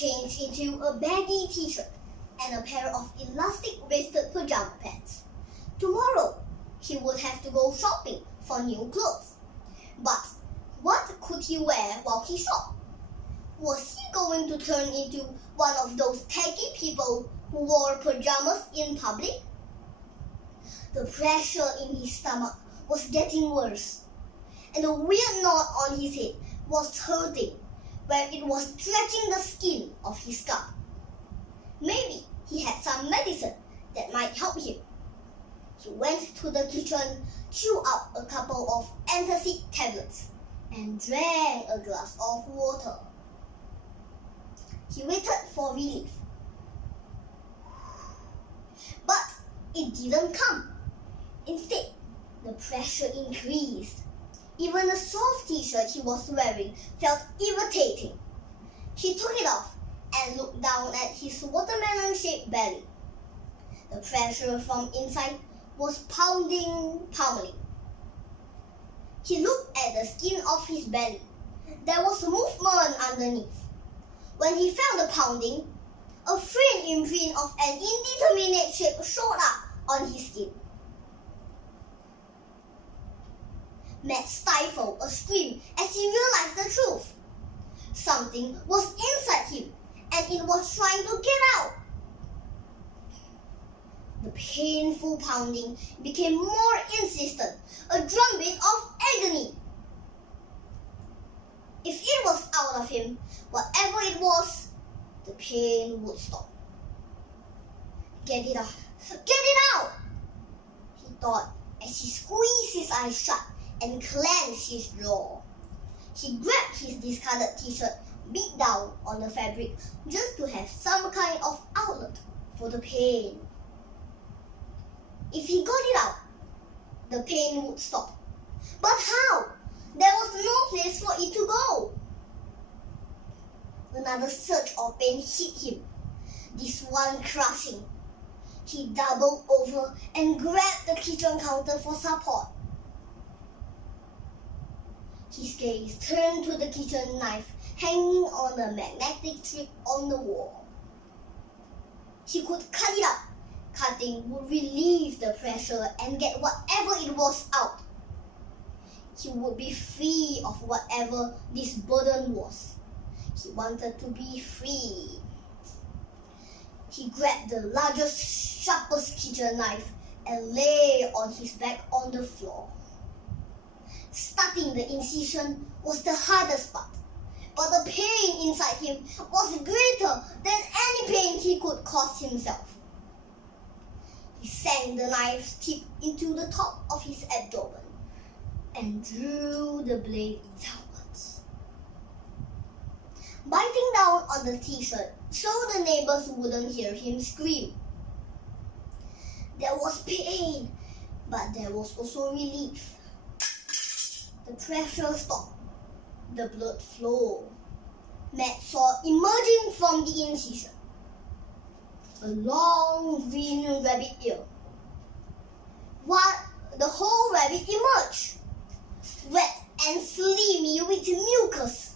changed into a baggy t-shirt and a pair of elastic-waisted pajama pants. Tomorrow, he would have to go shopping for new clothes. But what could he wear while he shopped? Was he going to turn into one of those tacky people who wore pajamas in public? The pressure in his stomach was getting worse, and the weird knot on his head was hurting where it was stretching the skin of his scalp. Maybe he had some medicine that might help him. He went to the kitchen, chewed out a couple of antacid tablets, and drank a glass of water. He waited for relief. But it didn't come. Instead, the pressure increased. Even the soft t-shirt he was wearing felt irritating. He took it off and looked down at his watermelon-shaped belly. The pressure from inside was pounding. He looked at the skin of his belly. There was movement underneath. When he felt the pounding, a faint imprint of an indeterminate shape showed up on his skin. Matt stifled a scream as he realized the truth. Something was inside him, and it was trying to get out. The painful pounding became more insistent, a drumbeat of agony. If it was out of him, whatever it was, the pain would stop. Get it out! Get it out! He thought as he squeezed his eyes shut and clenched his jaw. He grabbed his discarded t-shirt, beat down on the fabric just to have some kind of outlet for the pain. If he got it out, the pain would stop. But how? There was no place for it to go. Another surge of pain hit him, this one crushing. He doubled over and grabbed the kitchen counter for support. His gaze turned to the kitchen knife hanging on a magnetic strip on the wall. He could cut it up. Cutting would relieve the pressure and get whatever it was out. He would be free of whatever this burden was. He wanted to be free. He grabbed the largest, sharpest kitchen knife and lay on his back on the floor. Starting the incision was the hardest part, but the pain inside him was greater than any pain he could cause himself. He sank the knife's tip into the top of his abdomen and drew the blade downwards. Biting down on the t-shirt so the neighbors wouldn't hear him scream. There was pain, but there was also relief. The pressure stopped. The blood flowed. Matt saw emerging from the incision a long green rabbit ear. The whole rabbit emerged, wet and slimy with mucus.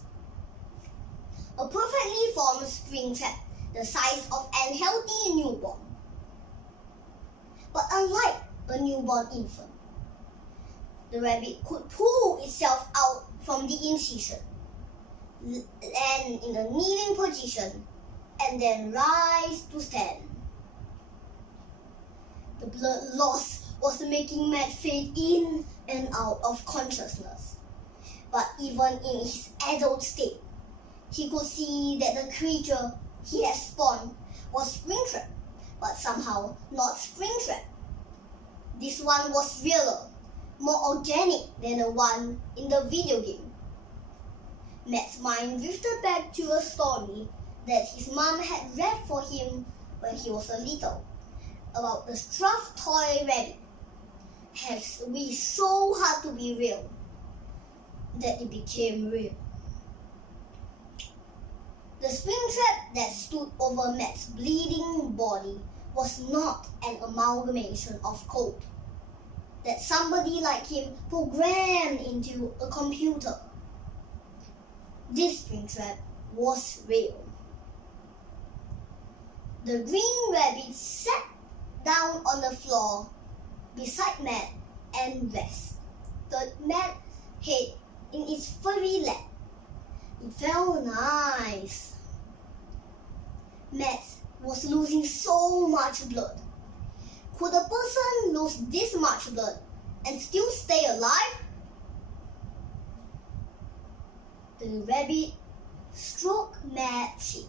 A perfectly formed spring trap the size of an healthy newborn. But unlike a newborn infant, the rabbit could pull itself out from the incision, land in a kneeling position, and then rise to stand. The blood loss was making Matt fade in and out of consciousness. But even in his adult state, he could see that the creature he had spawned was Springtrap, but somehow not Springtrap. This one was realer, more organic than the one in the video game. Matt's mind drifted back to a story that his mom had read for him when he was a little, about the stuffed toy rabbit. Had wished so hard to be real that it became real. The springtrap that stood over Matt's bleeding body was not an amalgamation of code that somebody like him programmed into a computer. This springtrap was real. The green rabbit sat down on the floor beside Matt and rested Matt's head in its furry lap. It felt nice. Matt was losing so much blood. Could a person lose this much blood and still stay alive? The rabbit stroked Matt's cheek.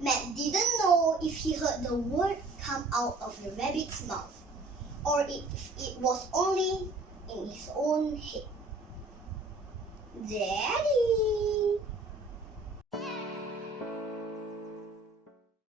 Matt didn't know if he heard the word come out of the rabbit's mouth or if it was only in his own head. Daddy!